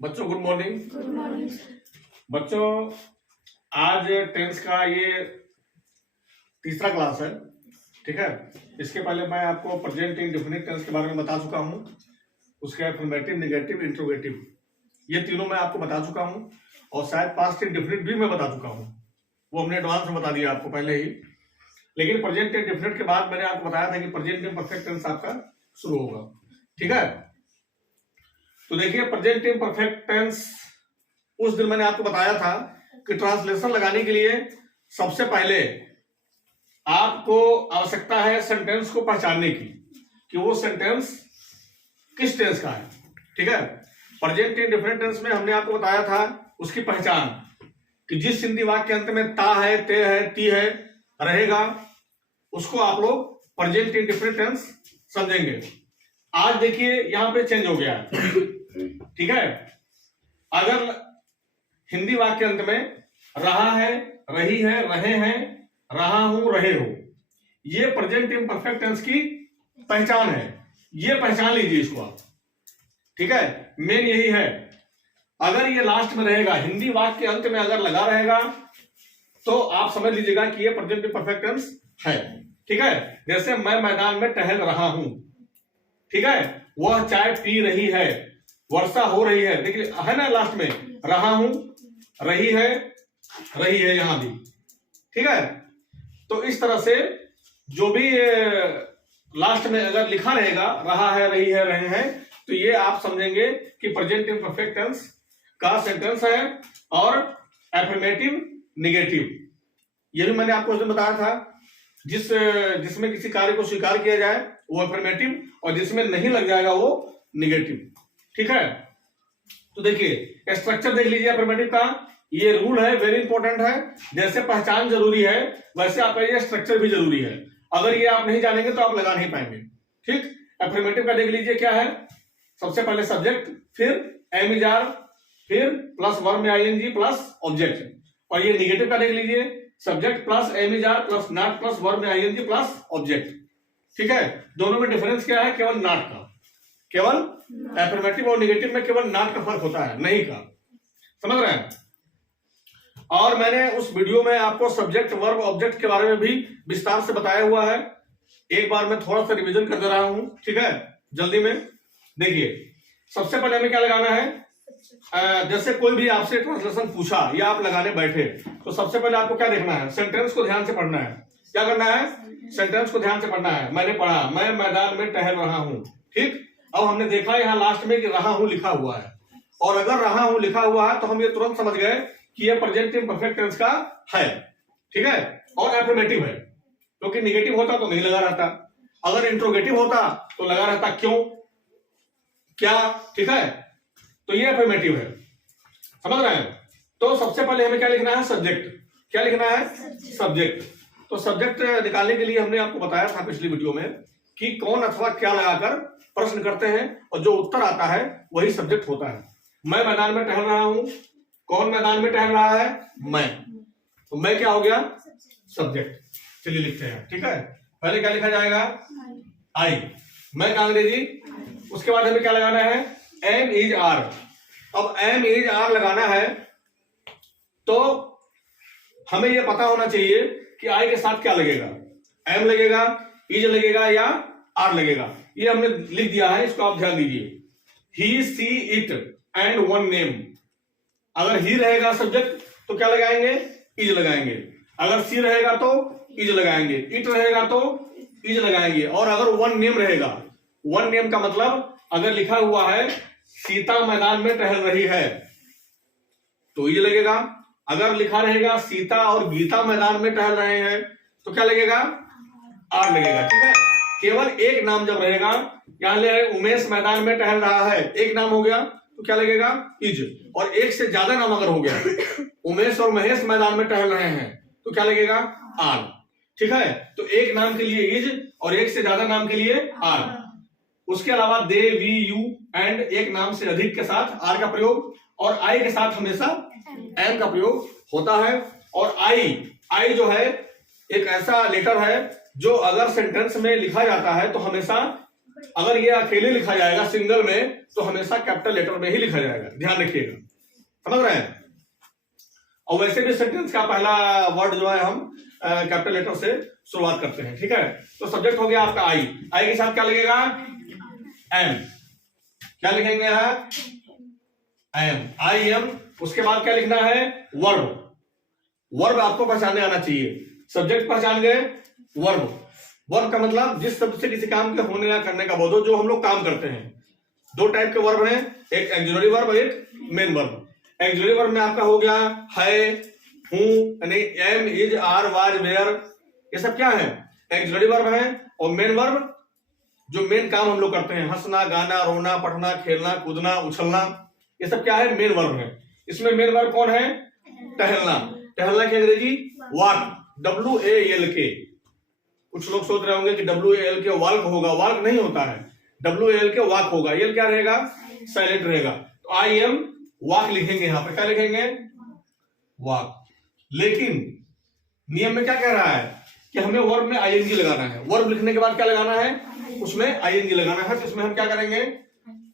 बच्चों good morning. Good morning. बच्चों आज टेंस का ये तीसरा क्लास है, ठीक है। इसके पहले मैं आपको प्रेजेंट इंडेफिनिट टेंस के बारे में बता चुका हूँ, उसके अफर्मेटिव, नेगेटिव, इंट्रोगेटिव ये तीनों मैं आपको बता चुका हूँ, और शायद पास्ट इंडेफिनिट भी मैं बता चुका हूँ, वो हमने एडवांस में बता दिया आपको पहले ही। लेकिन प्रेजेंट इंडेफिनिट के बाद मैंने आपको बताया था कि प्रेजेंट इम्परफेक्ट टेंस आपका शुरू होगा, ठीक है। तो देखिए प्रेजेंट इम्परफेक्ट टेंस उस दिन मैंने आपको बताया था कि ट्रांसलेशन लगाने के लिए सबसे पहले आपको आवश्यकता है सेंटेंस को पहचानने की कि वो सेंटेंस किस टेंस का है, ठीक है। प्रेजेंट इंडेफिनिट टेंस में हमने आपको बताया था उसकी पहचान कि जिस हिंदी वाक्य के अंत में ता है, ते है, ती है रहेगा उसको आप लोग प्रेजेंट इंडेफिनिट टेंस समझेंगे। आज देखिए यहां पे चेंज हो गया है, ठीक है। अगर हिंदी वाक्य के अंत में रहा है, रही है, रहे हैं, रहा हूं, रहे हो, ये प्रेजेंट इम्परफेक्ट टेंस की पहचान है। ये पहचान लीजिए इसको आप, ठीक है। मेन यही है, अगर ये लास्ट में रहेगा, हिंदी वाक्य के अंत में अगर लगा रहेगा तो आप समझ लीजिएगा कि ये प्रेजेंट इम्परफेक्ट टेंस है, ठीक है। जैसे मैं मैदान में टहल रहा हूं, ठीक है। वह चाय पी रही है, वर्षा हो रही है, देखिए है ना लास्ट में रहा हूं, रही है यहां भी, ठीक है। तो इस तरह से जो भी लास्ट में अगर लिखा रहेगा रहा है, रही है, रहे हैं, तो ये आप समझेंगे कि प्रेजेंट इम्परफेक्ट टेंस का सेंटेंस है। और एफर्मेटिव, नेगेटिव, ये भी मैंने आपको उस दिन बताया था, जिसमें किसी कार्य को स्वीकार किया जाए वो एफर्मेटिव, और जिसमें नहीं लग जाएगा वो नेगेटिव, ठीक है। तो देखिए स्ट्रक्चर देख लीजिए एफर्मेटिव का, ये रूल है, वेरी इंपॉर्टेंट है। जैसे पहचान जरूरी है वैसे आपका ये स्ट्रक्चर भी जरूरी है। अगर ये आप नहीं जानेंगे तो आप लगा नहीं पाएंगे, ठीक। एफर्मेटिव का देख लीजिए क्या है, सबसे पहले सब्जेक्ट, फिर एम इज आर, फिर प्लस वर्ब में आईएनजी प्लस ऑब्जेक्ट। और ये नेगेटिव का देख लीजिए, subject plus am is are plus not plus verb में आईएनजी प्लस ऑब्जेक्ट, ठीक है। दोनों में डिफरेंस क्या है, केवल नॉट का, केवल एफर्मेटिव और नेगेटिव में केवल नॉट का फर्क होता है, नहीं का, समझ रहे हैं। और मैंने उस वीडियो में आपको सब्जेक्ट, वर्ब, ऑब्जेक्ट के बारे में भी विस्तार से बताया हुआ है। एक बार मैं थोड़ा सा रिवीजन कर दे रहा हूं, ठीक है, जल्दी में। देखिए सबसे पहले हमें क्या लगाना है, जैसे कोई भी आपसे ट्रांसलेशन पूछा या आप लगाने बैठे तो सबसे पहले आपको क्या देखना है, सेंटेंस को ध्यान से पढ़ना है। क्या करना है, सेंटेंस को ध्यान से पढ़ना है। मैंने पढ़ा, मैं मैदान में टहल रहा हूं, ठीक। अब हमने देखा यहाँ लास्ट में कि रहा हूं लिखा हुआ है, और अगर रहा हूं लिखा हुआ है तो हम ये तुरंत समझ गए कि ये प्रेजेंट इम्परफेक्ट टेंस का है, ठीक है, और एफर्मेटिव है। क्योंकि नेगेटिव होता तो नहीं लगा रहता, अगर इंट्रोगेटिव होता तो लगा रहता, क्यों, क्या, ठीक है। तो ये एफर्मेटिव है, समझ रहे हैं। तो सबसे पहले हमें क्या लिखना है, सब्जेक्ट। क्या लिखना है, सब्जेक्ट। तो सब्जेक्ट निकालने के लिए हमने आपको बताया था पिछली वीडियो में कि कौन अथवा क्या लगाकर प्रश्न करते हैं, और जो उत्तर आता है वही सब्जेक्ट होता है। मैं मैदान में टहल रहा हूं, कौन मैदान में टहल रहा है, मैं, तो मैं क्या हो गया, सब्जेक्ट। चलिए लिखते हैं, ठीक है। पहले क्या लिखा जाएगा, आई, मैं का अंग्रेजी। उसके बाद हमें क्या लगाना है, एम इज आर। अब एम इज आर लगाना है तो हमें यह पता होना चाहिए कि आई के साथ क्या लगेगा, एम लगेगा, इज लगेगा या आर लगेगा। ये हमने लिख दिया है, इसको आप ध्यान दीजिए। ही, सी, इट एंड वन नेम। अगर ही रहेगा सब्जेक्ट तो क्या लगाएंगे, इज लगाएंगे। अगर सी रहेगा तो इज लगाएंगे, इट रहेगा तो इज लगाएंगे। और अगर वन नेम रहेगा, वन नेम का मतलब अगर लिखा हुआ है सीता मैदान में टहल रही है तो इज लगेगा। अगर लिखा रहेगा सीता और गीता मैदान में टहल रहे हैं तो क्या लगेगा, आर लगेगा, ठीक है। केवल एक नाम जब रहेगा, यहां ले उमेश मैदान में टहल रहा है, एक नाम हो गया तो क्या लगेगा, इज। और एक से ज्यादा नाम अगर हो गया, उमेश और महेश मैदान में टहल रहे हैं तो क्या लगेगा, आर, ठीक है। तो एक नाम के लिए इज और एक से ज्यादा नाम के लिए आर। उसके अलावा दे, वी, यू एंड एक नाम से अधिक के साथ आर का प्रयोग, और आई के साथ हमेशा एम का प्रयोग होता है। और आई जो है एक ऐसा लेटर है जो अगर सेंटेंस में लिखा जाता है तो हमेशा अगर ये अकेले लिखा जाएगा सिंगल में तो हमेशा कैपिटल लेटर में ही लिखा जाएगा, ध्यान रखिएगा, समझ रहे हैं। और वैसे भी सेंटेंस का पहला वर्ड जो है हम कैपिटल लेटर से शुरुआत करते हैं, ठीक है। तो सब्जेक्ट हो गया आपका आई, आई के साथ क्या लगेगा, एम, क्या लिखेंगे यहाँ, एम, आई एम। उसके बाद क्या लिखना है, वर्ब, वर्ब आपको पहचानने आना चाहिए। सब्जेक्ट पहचान गए, वर्ब, वर्ब का मतलब जिस शब्द से किसी काम के होने या करने का बोध हो, जो हम लोग काम करते हैं। दो टाइप के वर्ब हैं, एक एक्सिलरी वर्ब, एक मेन वर्ब। एक्सिलरी वर्ब में आपका हो गया है, हूं, यानी am, is, are, was, were, ये सब क्या है, एक्सिलरी वर्ब है। और मेन वर्ब जो मेन काम हम लोग करते हैं, हंसना, गाना, रोना, पढ़ना, खेलना, कूदना, उछलना, ये सब क्या है, मेन वर्ब है। इसमें मेन वर्ब कौन है, टहलना, टहलना की अंग्रेजी वॉक, WALK। कुछ लोग सोच रहे होंगे कि WALK वॉल्क होगा, वॉल्क नहीं होता है, WALK वॉक होगा। ये क्या रहेगा, साइलेंट रहेगा। तो आई एम वॉक लिखेंगे, यहां पे क्या लिखेंगे, वॉक। लेकिन नियम में क्या कह रहा है कि हमें वर्ब में ING लगाना है। वर्ब लिखने के बाद क्या लगाना है, उसमें ING लगाना है। तो इसमें हम क्या करेंगे,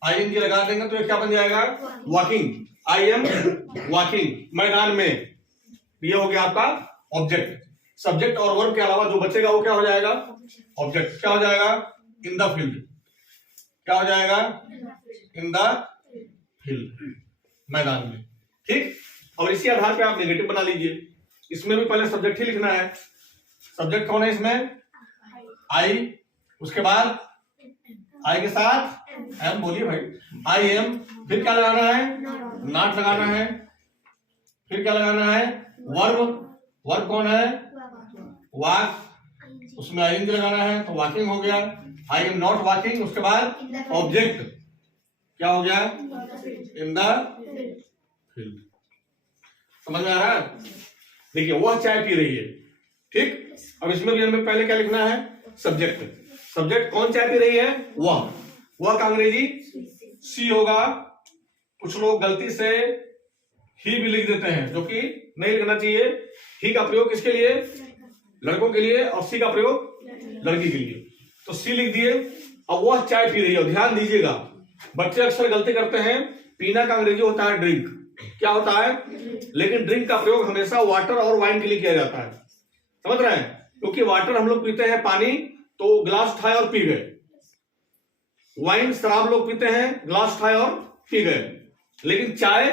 ING लगा देंगे तो ये क्या बन जाएगा, वॉकिंग, आई एम वॉकिंग, मैदान में। ये हो गया आपका ऑब्जेक्ट। सब्जेक्ट और वर्ब के अलावा जो बचेगा वो क्या हो जाएगा, ऑब्जेक्ट। क्या हो जाएगा, इन द फील्ड, क्या हो जाएगा, इन द फील्ड, मैदान में, ठीक। और इसी आधार पे आप नेगेटिव बना लीजिए। इसमें भी पहले सब्जेक्ट ही लिखना है। सब्जेक्ट कौन है इसमें, आई, उसके बाद आई के साथ एम, बोलिए भाई, आई एम, फिर क्या लगाना है, नॉट लगाना है, फिर क्या लगाना है, वर्ब, वर्ब कौन है, वॉक, उसमें ING लगाना है तो वॉकिंग हो गया, आई एम नॉट वॉकिंग। उसके बाद ऑब्जेक्ट क्या हो गया, इन द फील्ड। समझ में आ रहा है, देखिए वह चाय पी रही है, ठीक। अब इसमें भी हमें पहले क्या लिखना है, सब्जेक्ट, सब्जेक्ट कौन चाय पी रही है, वह का अंग्रेजी सी होगा। कुछ लोग गलती से ही भी लिख देते हैं, जो कि नहीं लिखना चाहिए। ही का प्रयोग किसके लिए, लड़कों के लिए, और सी का प्रयोग लड़की के लिए। तो सी लिख दिए। अब वह चाय पी रही है, ध्यान दीजिएगा, बच्चे अक्सर गलती करते हैं। पीना का अंग्रेजी होता है ड्रिंक, क्या होता है, लेकिन ड्रिंक का प्रयोग हमेशा वाटर और वाइन के लिए किया जाता है, समझ रहे हैं। क्योंकि वाटर हम लोग पीते हैं पानी, तो ग्लास उठाए और पी गए। वाइन शराब लोग पीते हैं, ग्लास उठाए और पी गए। लेकिन चाय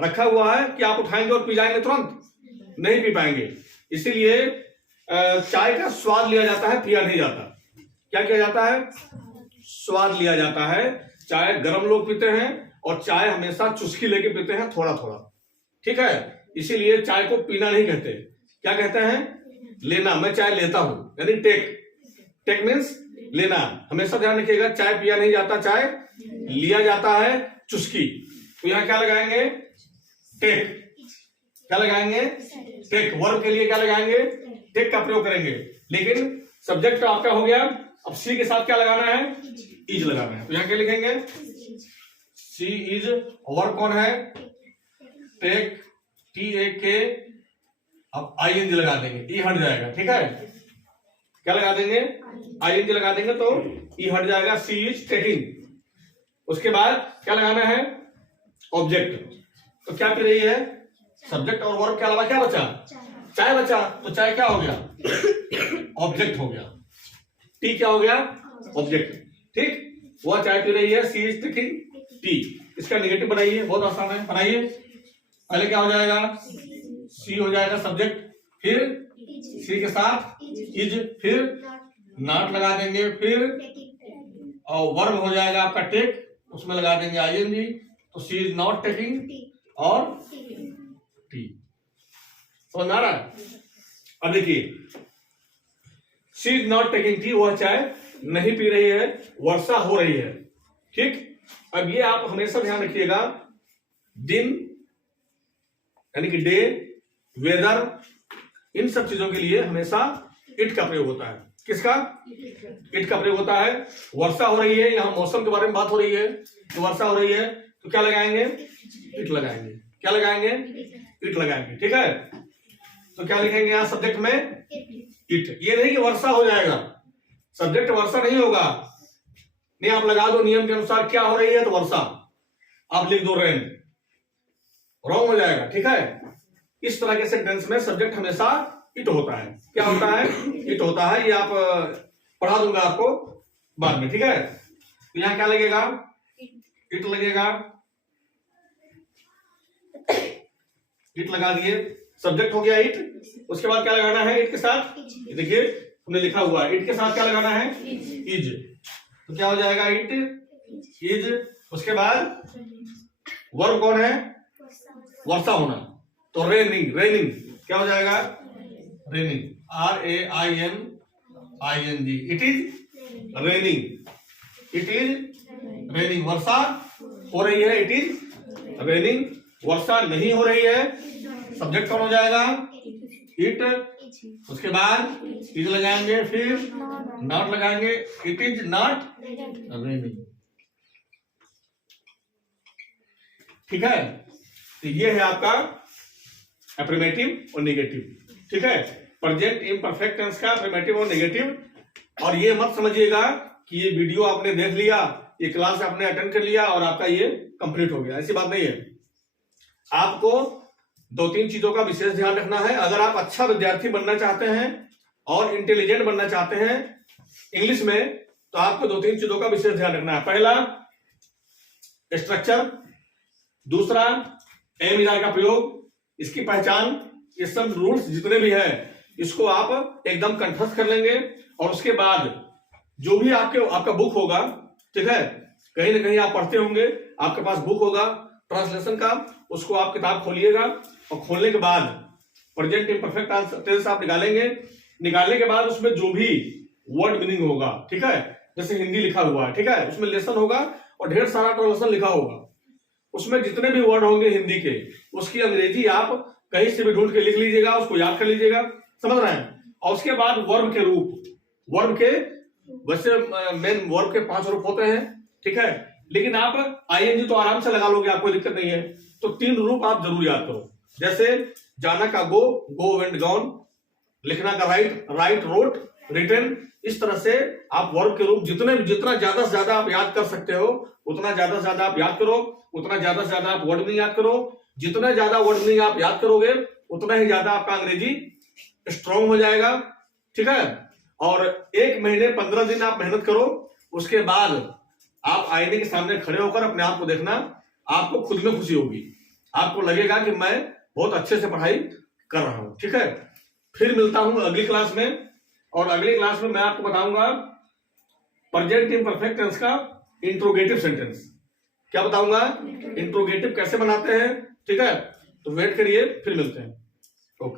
रखा हुआ है कि आप उठाएंगे और पी जाएंगे, तुरंत नहीं पी पाएंगे। इसीलिए चाय का स्वाद लिया जाता है, पिया नहीं जाता। क्या किया जाता है, स्वाद लिया जाता है। चाय गर्म लोग पीते हैं और चाय हमेशा चुस्की लेके पीते हैं, थोड़ा थोड़ा, ठीक है। इसीलिए चाय को पीना नहीं कहते, क्या कहते हैं, लेना। मैं चाय लेता हूं, यानी टेक, टेक मीन्स लेना। हमेशा ध्यान रखिएगा, चाय पिया नहीं जाता, चाय लिया जाता है, चुस्की। तो यहां क्या लगाएंगे, टेक, क्या लगाएंगे, टेक। वर्ब के लिए क्या लगाएंगे, टेक का प्रयोग करेंगे। लेकिन सब्जेक्ट आपका हो गया। अब सी के साथ क्या लगाना है, इज लगाना है। तो यहां क्या लिखेंगे, सी इज। वर्ब कौन है, टेक, TAK। अब ING लगा देंगे, ई हट जाएगा, ठीक है। क्या लगा देंगे, ING लगा देंगे तो ई हट जाएगा, सी इज टेकिंग। उसके बाद क्या लगाना है, ऑब्जेक्ट। तो क्या पी रही है, सब्जेक्ट और वर्ब के अलावा क्या बचा, चाय बचा। तो चाय क्या हो गया, ऑब्जेक्ट हो गया। टी क्या हो गया, ऑब्जेक्ट, ठीक। वह चाय पी रही है, सी इज टेकिंग टी। इसका नेगेटिव बनाइए, बहुत आसान है, बनाइए। पहले क्या हो जाएगा, सी हो जाएगा सब्जेक्ट, फिर सी के साथ इज, फिर नॉट लगा देंगे, फिर और वर्ब हो जाएगा आपका टेक, उसमें लगा देंगे ING। तो सी इज नॉट टेकिंग और टी। समझ आ रहा है। अब देखिए, she is not taking tea, वह चाय नहीं पी रही है, वर्षा हो रही है, ठीक। अब ये आप हमेशा ध्यान रखिएगा, दिन यानी कि डे, वेदर, इन सब चीजों के लिए हमेशा इट का प्रयोग होता है। किसका, इट का प्रयोग होता है। वर्षा हो रही है, यहां मौसम के बारे में बात हो रही है, तो वर्षा हो रही है तो क्या लगाएंगे, इट लगाएंगे। क्या लगाएंगे, इट लगाएंगे, ठीक है। तो क्या लिखेंगे यहां सब्जेक्ट में, इट। ये नहीं कि वर्षा हो जाएगा, सब्जेक्ट वर्षा नहीं होगा, नहीं आप लगा दो नियम के अनुसार क्या हो रही है तो वर्षा, आप लिख दो रेन, रॉन्ग हो जाएगा। ठीक है, इस तरह के सेंटेंस में सब्जेक्ट हमेशा इट होता है। क्या होता है? इट होता है। ये आप पढ़ा दूंगा आपको बाद में। ठीक है, तो यहां क्या लगेगा? इट लगेगा, इट लगा दिए, सब्जेक्ट हो गया इट। उसके बाद क्या लगाना है इट के साथ? देखिए हमने लिखा हुआ है इट के साथ क्या लगाना है? इज। तो क्या हो जाएगा? It is. उसके बाद वर्ब कौन है? वर्षा होना, तो रेनिंग, रेनिंग क्या हो जाएगा? Raining, RAINING। It is raining, it is raining, वर्षा हो रही है, इट इज रेनिंग। वर्षा नहीं हो रही है, सब्जेक्ट कौन हो जाएगा? इट। उसके बाद इज लगाएंगे, फिर नॉट लगाएंगे, इट इज नॉट रेनिंग। ठीक है, तो ये है आपका अफर्मेटिव और नेगेटिव। ठीक है, प्रेजेंट इम्परफेक्ट टेंस का अफर्मेटिव और नेगेटिव। और ये मत समझिएगा कि ये वीडियो आपने देख लिया, ये क्लास आपने अटेंड कर लिया और आपका ये कंप्लीट हो गया, ऐसी बात नहीं है। आपको 2-3 चीजों का विशेष ध्यान रखना है। अगर आप अच्छा विद्यार्थी बनना चाहते हैं और इंटेलिजेंट बनना चाहते हैं इंग्लिश में, तो आपको 2-3 चीजों का विशेष ध्यान रखना है। पहला स्ट्रक्चर, दूसरा एम इज आर का प्रयोग, इसकी पहचान, ये सब रूल्स जितने भी है इसको आप एकदम कंठस्थ कर लेंगे। और उसके बाद जो भी आपका बुक होगा, ठीक है, कहीं ना कहीं आप पढ़ते होंगे, आपके पास बुक होगा ट्रांसलेशन का, उसको आप किताब खोलिएगा और खोलने के बाद प्रेजेंट इम्परफेक्ट टेंस आप निकालेंगे। निकालने के बाद उसमें जो भी वर्ड मीनिंग होगा, ठीक है, जैसे हिंदी लिखा हुआ है, ठीक है, उसमें लेसन होगा और ढेर सारा ट्रांसलेशन लिखा होगा। उसमें जितने भी वर्ड होंगे हिंदी के, उसकी अंग्रेजी आप कहीं से भी ढूंढ के लिख लीजिएगा, उसको याद कर लीजिएगा, समझ रहे हैं। और उसके बाद वर्ब के रूप, वर्ब के वैसे मेन वर्ब के 5 रूप होते हैं, ठीक है, लेकिन आप आईएनजी तो आराम से लगा लोगे, आपको दिक्कत नहीं है। तो 3 रूप आप जरूर याद करो, जैसे जाना का गो, गो वेंट गॉन, लिखना का राइट, राइट रोट, रिटन। इस तरह से आप वर्ब के रूप जितना ज्यादा से ज्यादा आप याद कर सकते हो उतना ज्यादा से ज्यादा आप याद करो, उतना ज्यादा से ज्यादा आप वर्ड मीनिंग याद करो। जितना ज्यादा वर्ड मीनिंग आप याद करोगे उतना ही ज्यादा आपका अंग्रेजी स्ट्रांग हो जाएगा। ठीक है, और 1 महीने 15 दिन आप मेहनत करो, उसके बाद आप आईने के सामने खड़े होकर अपने आप को देखना, आपको खुद में खुशी होगी, आपको लगेगा कि मैं बहुत अच्छे से पढ़ाई कर रहा हूं। ठीक है, फिर मिलता हूं अगली क्लास में, और अगली क्लास में मैं आपको बताऊंगा प्रेजेंट इम्परफेक्ट टेंस का इंट्रोगेटिव सेंटेंस। क्या बताऊंगा? इंट्रोगेटिव कैसे बनाते हैं। ठीक है, तो वेट करिए, फिर मिलते हैं।